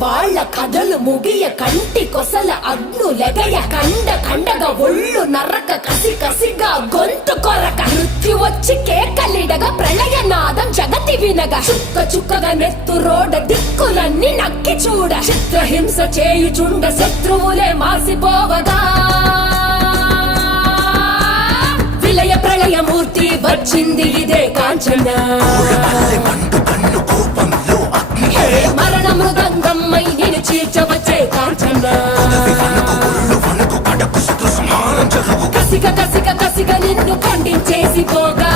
వాళ్ళ కథలు ముగియ కంటి కొసల అగ్నులెగయ కండ కండగా ఒళ్ళు నరక కసి కసిగా గొంతు కొరక మృత్యు వచ్చి కేకలిడగా ప్రళయ నాదం జగతి వినగా చుక్క చుక్కగా నెత్తు రోడ దిక్కులన్నీ నక్కి చూడ చిత్రహింస చేయుచుండ శత్రువులే మాసిపోవగా విలయ ప్రళయమూర్తి వచ్చింది ఇదే కాంచన మరణ మృదంగమ్మై నేను చీల్చవచ్చే కాంచన కసిక కసిక కసిక నిన్ను ఖండించేసి పోగా